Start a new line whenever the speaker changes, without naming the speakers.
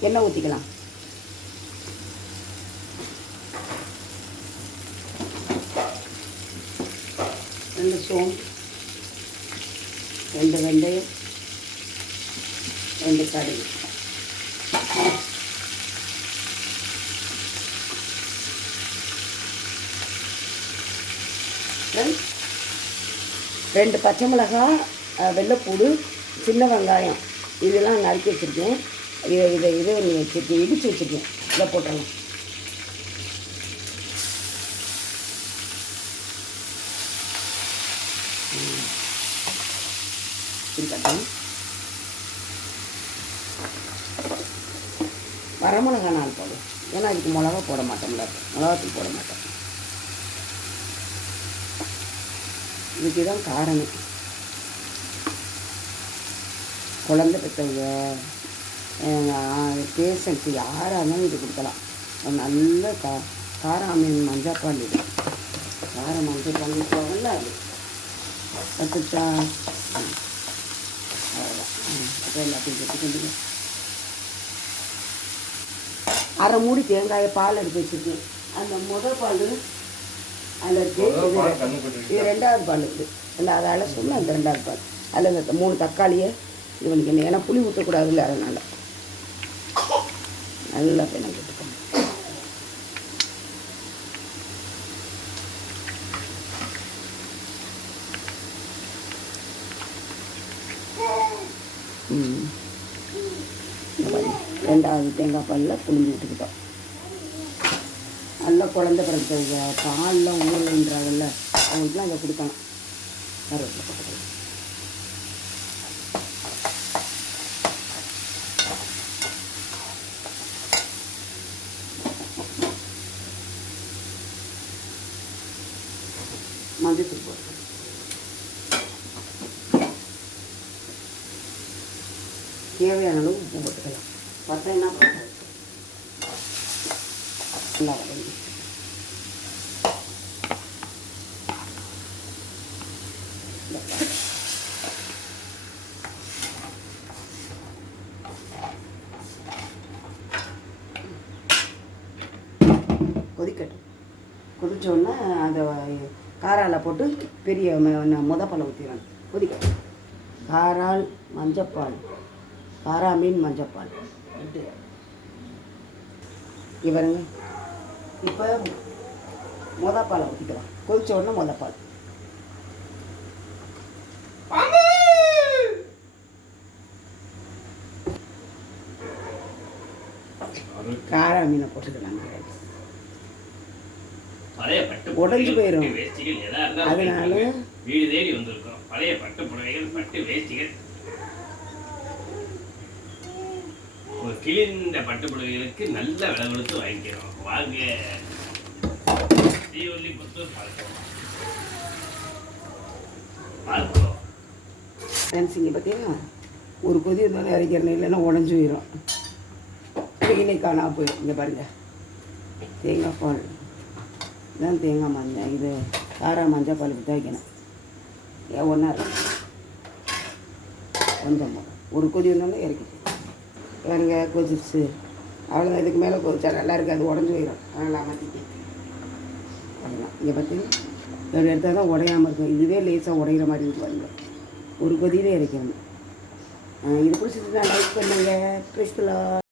எண்ணெய் ஊற்றிக்கலாம் ரெண்டு சோம்பு ரெண்டு வெந்தயம் ரெண்டு கடுகு. ரெண்டு- பச்சை மிளகாய் வெள்ளைப்பூடு சின்ன வெங்காயம். இதெல்லாம் நறுக்கி வச்சுருக்கேன். இதை இதை இது பண்ணி வச்சுருக்கேன் இடித்து வச்சுருக்கேன் இதை போட்டுடலாம். வரமிளகா நாள் போடும் ஏன்னா அதுக்கு மிளகா போட மாட்டோம்ல மிளகாத்தூள் போட மாட்டோம். இதுக்கு தான் காரணம். குழந்தை பெற்றவங்க பேஷண்ட்ஸ் யாராக இருந்தாலும் இது கொடுக்கலாம். அது நல்ல கா காரம் மீன் மஞ்சப்பால் இது. காரம் மஞ்சள் பண்ணி போகல அது. கற்றுச்சா அவ்வளோதான் அப்போ எல்லாத்தையும் அரை மூடி தேங்காயை பால் எடுத்து வச்சுருக்கேன். அந்த முதல் பால் அதில் இருக்கு
முதல் பால்
இது- ரெண்டாவது பால் இருக்குது இல்லை அதை அலசணும் அந்த ரெண்டாவது பால். அதில் மூணு தக்காளியை இது பண்ணிக்கணும். ஏன்னா புளி ஊற்றக்கூடாதுல்ல அதனால். நல்லா பெண்ணை போட்டுக்கணும் இந்த ரெண்டாவது தேங்காய் பாலில் புளிஞ்சு விட்டுக்கிட்டோம். நல்லா குழந்த பிறந்த பால்லாம் ஊழல்ன்றாங்கல்ல அவங்களுக்குலாம் அதை கொடுக்கலாம் கருவேப்பிலை மஞ்சத்தூள் போட்டுக்கலாம் தேவையான அளவு உப்பு போட்டுக்கலாம். பத்தலைன்னா போட்டுக்கலாம். நல்லா வதங்கி கொதிக்கட்டும். கொதிச்ச உடனே அதை காரால போட்டு பெரிய முதப்பால் முத பழம் காரால் மஞ்சப்பால். காரா மீன் மஞ்சப்பால். இவருங்க இப்போ மொதப்பாலை ஊற்றிக்கலாம் கொதிச்ச உடனே முத பால் காரா மீனை போட்டுக்கலாம்
பழைய பட்டு
உடைஞ்சு
இருந்தாலும்
அதனால.
வீடு தேடி வந்திருக்கிறோம். பழைய பட்டு புடவைகள் பட்டு வேஷ்டிகள். ஒரு கிழிந்த பட்டு புடவைகளுக்கு நல்ல விலை கொடுத்து வாங்கிக்கிறோம். வாங்க. ஸ்ரீவல்லிபுத்தூர் பார்க்கிறோம் பார்க்கிறோம்.
ஃப்ரெண்ட்ஸ் இங்கே பார்த்தீங்கன்னா ஒரு கொதி இருந்தாலும் இறக்கிறேன் இல்லைன்னா உடஞ்சி போயிடும் இன்னைக்கு காணா போயிடும் இங்கே பாருங்க. தேங்காய் பால். இதான் தேங்காய் மஞ்சள் இது காரா மஞ்சள் பால் இப்படி ஏன் ஒன்றா இருக்கும் கொஞ்சம் ஒரு கொதி வந்தோடனே இறக்கி பாருங்க கொதிச்சு அவ்வளோதான் இதுக்கு மேலே கொதிச்சா நல்லா இருக்காது. உடஞ்சி போயிடும் அதனால் அமர்த்திட்டு அவ்வளோதான் இங்கே பார்த்தீங்கன்னா ஒரு எடுத்தால் தான் உடையாமல் இருக்கும். இதுவே லேசாக உடையிற மாதிரி இருக்கு பாருங்க. ஒரு கொதியிலே இறக்கணும் இது பிடிச்சிட்டு லைக் பண்ணுங்கள் பிடிச்சலாம்